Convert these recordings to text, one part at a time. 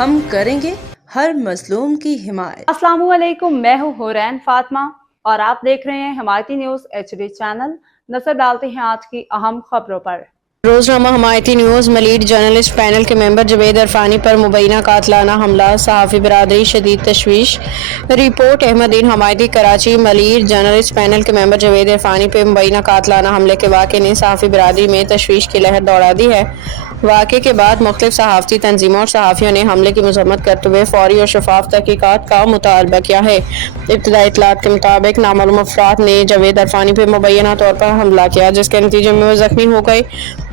ہم کریں گے ہر مظلوم کی حمایت۔ السلام علیکم، میں ہوں حورین فاطمہ اور آپ دیکھ رہے ہیں حمایتی نیوز HD چینل۔ نظر ڈالتے ہیں آج کی اہم خبروں پر۔ روزنامہ حمایتی نیوز ملیٹ جرنلسٹ پینل کے ممبر جاوید عرفانی پر مبینہ قاتلانہ حملہ، صحافی برادری شدید تشویش۔ رپورٹ احمد دین حمایتی کراچی۔ ملیٹ جرنلسٹ پینل کے ممبر جاوید عرفانی پر مبینہ قاتلانہ حملے کے واقعے نے صحافی برادری میں تشویش کی لہر دوڑا دی ہے۔ واقعے کے بعد مختلف صحافتی تنظیموں اور صحافیوں نے حملے کی مذمت کرتے ہوئے فوری اور شفاف تحقیقات کا مطالبہ کیا ہے۔ ابتدائی اطلاعات کے مطابق نامعلوم افراد نے جاوید عرفانی پر مبینہ طور پر حملہ کیا، جس کے نتیجے میں وہ زخمی ہو گئے۔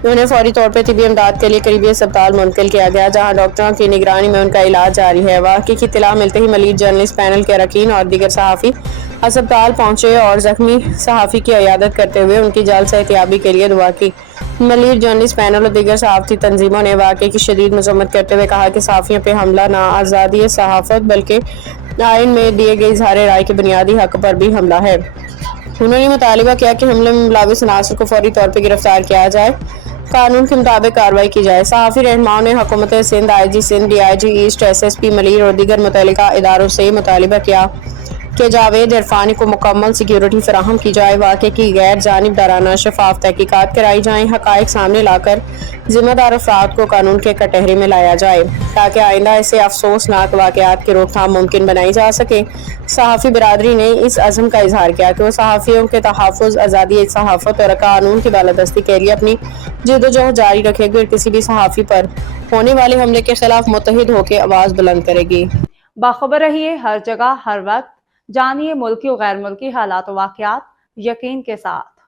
انہیں فوری طور پر طبی امداد کے لیے قریبی اسپتال منتقل کیا گیا، جہاں ڈاکٹروں کی نگرانی میں ان کا علاج جاری ہے۔ واقعے کی اطلاع ملتے ہی ملیٹ جرنلسٹ پینل کے اراکین اور دیگر صحافی اسپتال پہنچے اور زخمی صحافی کی عیادت کرتے ہوئے ان کی جلد صحتیابی کے لیے دعا کی۔ ملیٹ جرنلسٹ پینل اور دیگر صحافتی تنظیموں نے واقعے کی شدید مذمت کرتے ہوئے کہا کہ صحافیوں پہ حملہ نہ آزادی صحافت بلکہ آئین میں دیے گئے اظہار رائے کے بنیادی حق پر بھی حملہ ہے۔ انہوں نے مطالبہ کیا کہ حملے میں ملوث عناصر کو فوری طور پر گرفتار کیا جائے، قانون کے مطابق کارروائی کی جائے۔ صحافی رہنماؤں نے حکومت Sindh, IG Sindh, DIG east, SSP ملیٹ اور دیگر متعلقہ اداروں سے مطالبہ کیا کہ جاوید عرفانی کو مکمل سیکیورٹی فراہم کی جائے، واقعے کی غیر جانبدارانہ شفاف تحقیقات کرائی جائیں، حقائق سامنے لا کر ذمہ دار افراد کو قانون کے کٹہرے میں لایا جائے تاکہ آئندہ ایسے افسوسناک واقعات کی روک تھام ممکن بنائی جا سکے۔ صحافی برادری نے اس عزم کا اظہار کیا کہ وہ صحافیوں کے تحفظ، آزادی صحافت اور قانون کی بالادستی کے لیے اپنی جدوجہد جاری رکھے گی اور کسی بھی صحافی پر ہونے والے حملے کے خلاف متحد ہو کے آواز بلند کرے گی۔ باخبر رہیے ہر جگہ ہر وقت، جانیے ملکی و غیر ملکی حالات و واقعات یقین کے ساتھ۔